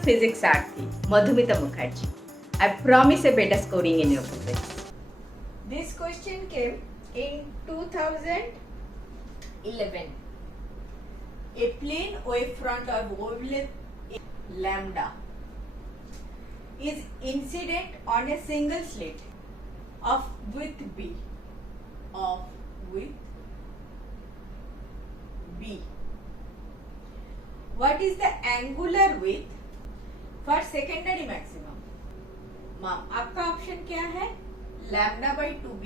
physics Aarthi, Madhumita Mukherjee. I promise a better scoring in your physics. This question came in 2011. A plane wavefront of wavelength lambda is incident on a single slit of width b. What is the angular width for secondary maximum? Ma'am आपका option क्या है? Lambda by 2b.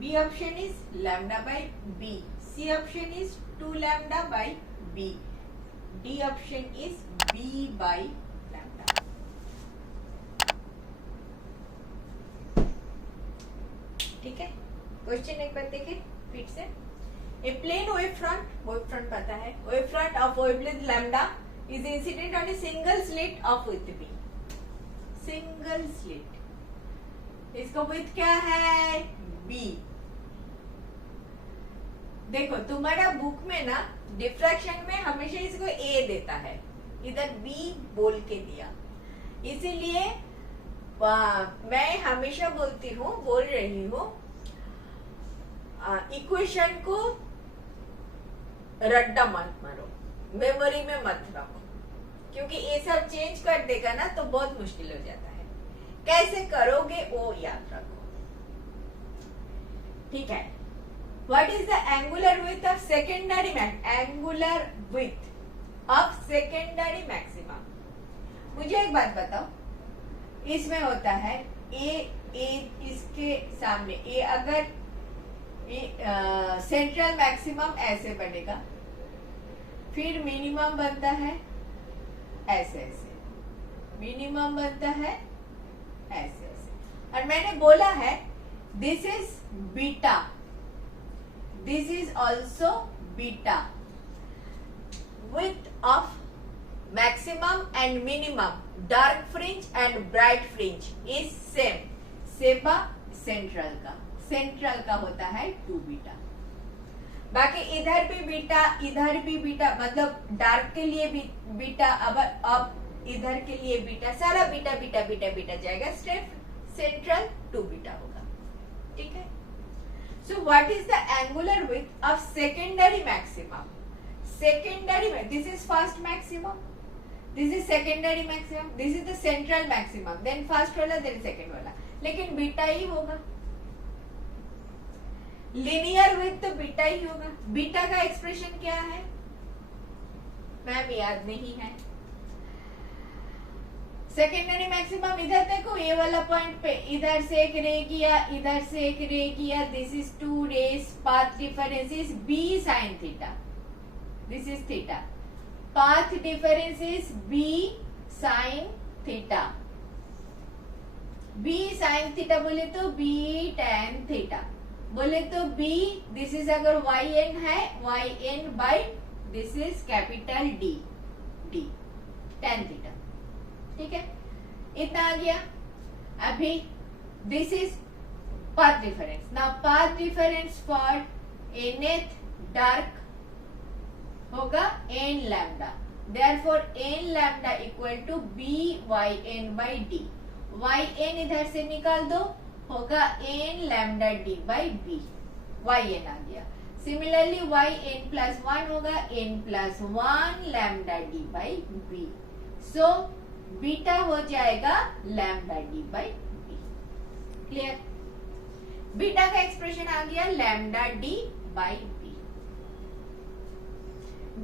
B option is lambda by b. C option is 2 lambda by b. D option is b by lambda. ठीक है, question एक बार देखें फिर से. A plane wavefront पता है, wavefront of wavelength lambda is incident on a single slit of width b. Single slit. इसका width क्या है? b. देखो तुम्हारा बुक में ना डिफ्रैक्शन में हमेशा इसको a देता है, इधर b बोल के दिया, इसीलिए मैं हमेशा बोल रही हूँ इक्वेशन को रट्टा मत मारो, मेमोरी में मत रखो, क्योंकि ये सब चेंज कर देगा ना तो बहुत मुश्किल हो जाता है. कैसे करोगे वो याद रखो. ठीक है. What is the angular width of secondary maximum? मुझे एक बात बताओ, इसमें होता है a इसके सामने a, अगर सेंट्रल मैक्सिमम ऐसे बनेगा, फिर मिनिमम बनता है ऐसे, मिनिमम बनता है ऐसे, और मैंने बोला है this is beta, this is also beta. Width of maximum and minimum, dark fringe and bright fringe is same. सेपा सेंट्रल का होता है 2 बीटा. बाकी इधर भी बीटा, मतलब डार्क के लिए भी बीटा, अब इधर के लिए बीटा, सारा बीटा जाएगा, सिर्फ सेंट्रल 2 बीटा होगा. ठीक है. So what is the angular width of secondary maximum? This is first maximum, this is secondary maximum, this is the central maximum, then first वाला then second वाला, लेकिन बीटा ही होगा. linear width तो beta ही होगा. Beta का expression क्या है ma'am? याद नहीं है. सेकेंडरी मैक्सिमम इधर देखो, ये वाला पॉइंट पे इधर से एक रे किया, इधर से एक रे किया, this is 2 rays, path difference is b sin theta, this is theta, path difference is b sin theta. b sin theta बोले तो b tan थीटा बोले तो b, दिस इज अगर yn है yn by this is capital D tan theta. ठीक है, इतना आ गया. अभी this is path difference. Now path difference for nth dark होगा n lambda, therefore n lambda equal to byn by d. yn इधर से निकाल दो, होगा n lambda d by b. yn आ गया. सिमिलरली yn प्लस 1 होगा n plus 1 lambda d by b. So beta हो जाएगा lambda D by B. Clear? Beta का एक्सप्रेशन आ गया lambda D by B.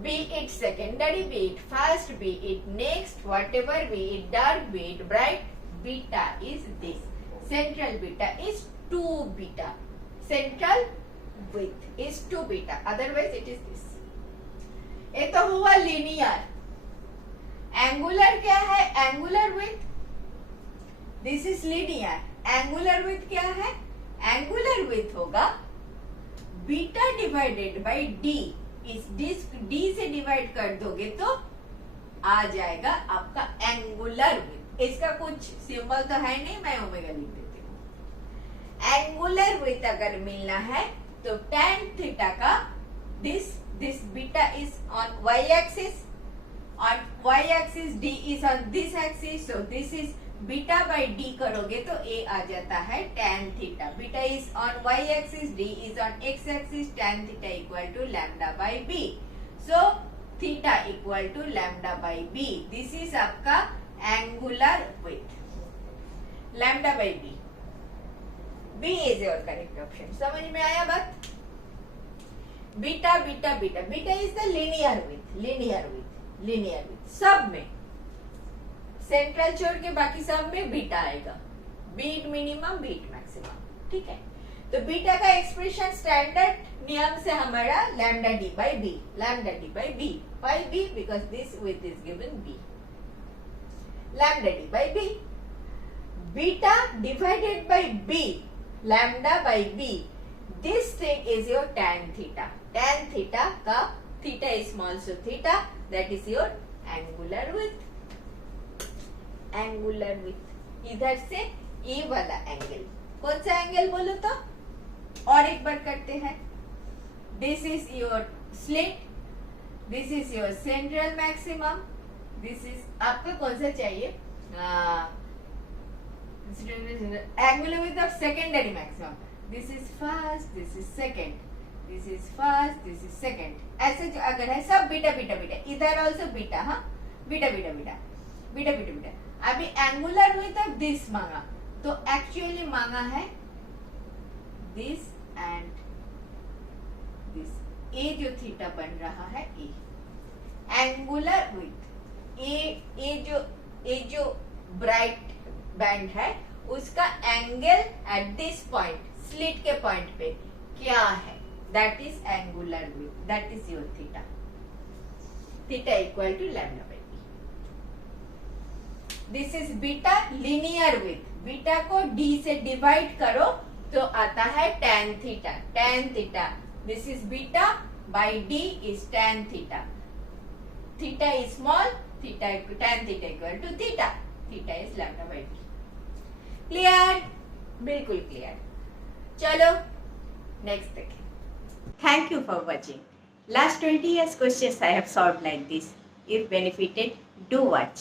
Be it secondary, be it first, be it next, whatever, be it dark, be it bright, beta is this. Central beta is 2 beta. Central width is 2 beta, otherwise it is this. ये तो हुआ linear. Angular क्या है? Angular width, this is linear. Angular width क्या है? Angular width होगा beta divided by D. इस D से डिवाइड कर दोगे तो आ जाएगा आपका एंगुलर विड्थ. इसका कुछ सिंबल तो है नहीं, मैं ओमेगा लिख देती हूँ. एंगुलर विड्थ अगर मिलना है तो tan थीटा का this beta is on y axis, on y axis, d is on this axis, so this is beta by d करोगे तो a आ जाता है tan theta. Beta is on y axis, d is on x axis, tan theta equal to lambda by b. So theta equal to lambda by b. This is आपका angular width. Lambda by b. B is your correct option. समझ में आया बात? Beta beta beta beta is the linear with, linear with, linear with. सब में central छोड़ के बाकी सब में बीटा आएगा. Be it minimum, be it maximum. ठीक है. तो बीटा का एक्सप्रेशन स्टैंडर्ड नियम से हमारा lambda D by B, lambda D by B. By B because this width is given B. Lambda D by B. Beta divided by B, lambda by B. This thing is your tan theta. Tan theta का theta is small, so theta that is your angular width. Angular width. इधर से E वाला angle. कौन सा angle बोलो तो? और एक बार करते हैं. This is your slit. This is your central maximum. This is आपको कौन सा चाहिए? Angular width of secondary maximum. This is first, this is second, this is first, this is second. ऐसे जो अगर है सब बीटा बीटा बीटा. इधर also बीटा, हाँ, beta beta beta beta beta beta. अभी एंगुलर विथ ऑफ दिस मांगा तो एक्चुअली मांगा है दिस एंड दिस. ए जो थीटा बन रहा है ए. एंगुलर विथ ए जो ब्राइट बैंड है उसका angle at this point, slit के पॉइंट पे क्या है, that is angular width, that is your theta. Theta equal to lambda by B. This is beta linear width. Beta को d से divide करो तो आता है tan theta. tan theta, this is beta by d is tan theta. Theta is small, theta tan theta equal to theta. Theta is lambda by B. Clear? बिल्कुल clear. चलो next देखें. Thank you for watching. Last 20 years questions I have solved like this. If benefited, do watch.